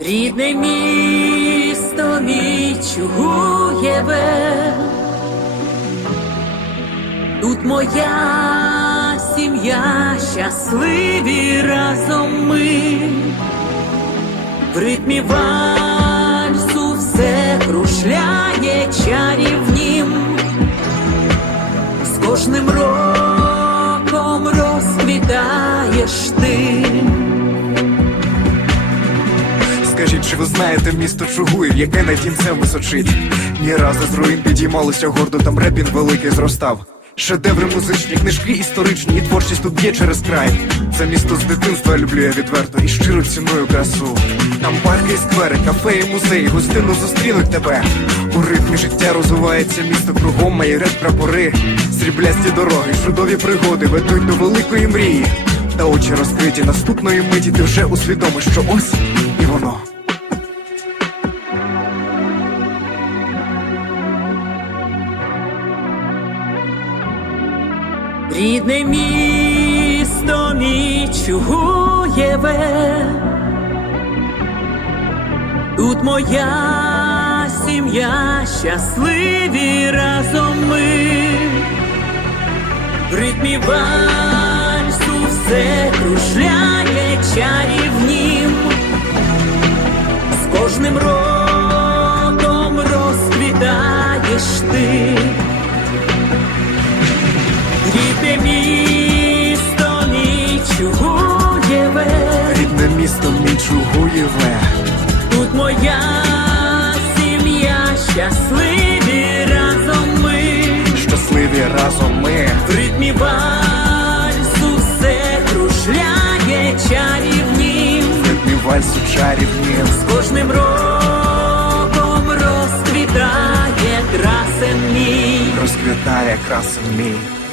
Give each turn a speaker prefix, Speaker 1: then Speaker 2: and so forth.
Speaker 1: Рідне місто мій Чугуєве, тут моя сім'я, щасливі разом ми, в ритмі вальсу все крушляє чарівнім, з кожним роком розквітаєш ти.
Speaker 2: Чи ви знаєте місто Чугуїв, яке над кінцем височить? Ні разу з руїн підіймалося гордо, там репін великий зростав. Шедеври музичні, книжки історичні, і творчість тут б'є через край. Це місто з дитинства люблю я відверто і щиро ціную красу. Там парки і сквери, кафе і музеї, гостину зустрінуть тебе. У ритмі життя розвивається місто кругом, майорять прапори, сріблясті дороги, чудові пригоди ведуть до великої мрії. Та очі розкриті наступної миті, ти вже усвідомиш, що ось і воно.
Speaker 1: Рідне місто мій Чугуєве, тут моя сім'я, щасливі разом ми, в ритмі вальсу все кружляє чарівнім,
Speaker 2: Рідне місто мій Чугуєве,
Speaker 1: тут моя сім'я, щасливі разом ми,
Speaker 2: щасливі разом ми.
Speaker 1: в ритмі вальсу все кружляє чарівнім,
Speaker 2: Ритмі вальсу чарівні,
Speaker 1: з кожним роком розквітає красен мій.
Speaker 2: розквітає красен мій.